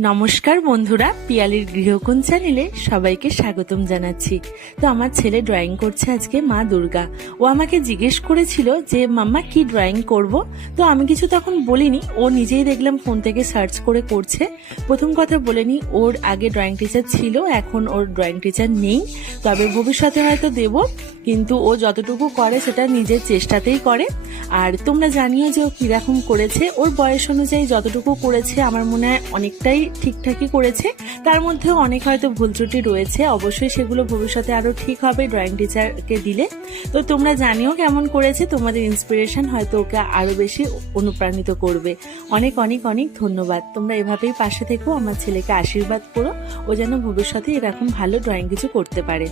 নমস্কার বন্ধুরা, পিয়ালির গৃহকোণ চ্যানেলে সবাইকে স্বাগতম জানাচ্ছি। তো আমার ছেলে ড্রয়িং করছে আজকে মা দুর্গা। ও আমাকে জিজ্ঞেস করেছিল যে মাম্মা কি ড্রয়িং করব। তো আমি কিছু তখন বলিনি, ও নিজেই দেখলাম ফোন থেকে সার্চ করে করছে। প্রথম কথা বলে নি, ওর আগে ড্রয়িং টিচার ছিল, এখন ওর ড্রয়িং টিচার নেই, তবে ভবিষ্যতে হয়তো দেব। কিন্তু ও যতটুকু করে সেটা নিজের চেষ্টাতেই করে। আর তোমরা জানিও যে ও কিরকম করেছে। ওর বয়স অনুযায়ী যতটুকু করেছে আমার মনে হয় অনেকটাই ঠিকঠাকই করেছে। তার মধ্যেও অনেক হয়তো ভুল ত্রুটি রয়েছে, অবশ্যই সেগুলো ভবিষ্যতে আরো ঠিক হবে ড্রয়িং টিচারকে দিলে। তো তোমরা জানিও কেমন করেছে, তোমাদের ইন্সপিরেশন হয়তো ওকে আরো বেশি অনুপ্রাণিত করবে। অনেক অনেক অনেক ধন্যবাদ। তোমরা এভাবেই পাশে থেকো, আমার ছেলেকে আশীর্বাদ করো, ও যেন ভবিষ্যতে এরকম ভালো ড্রয়িং কিছু করতে পারে।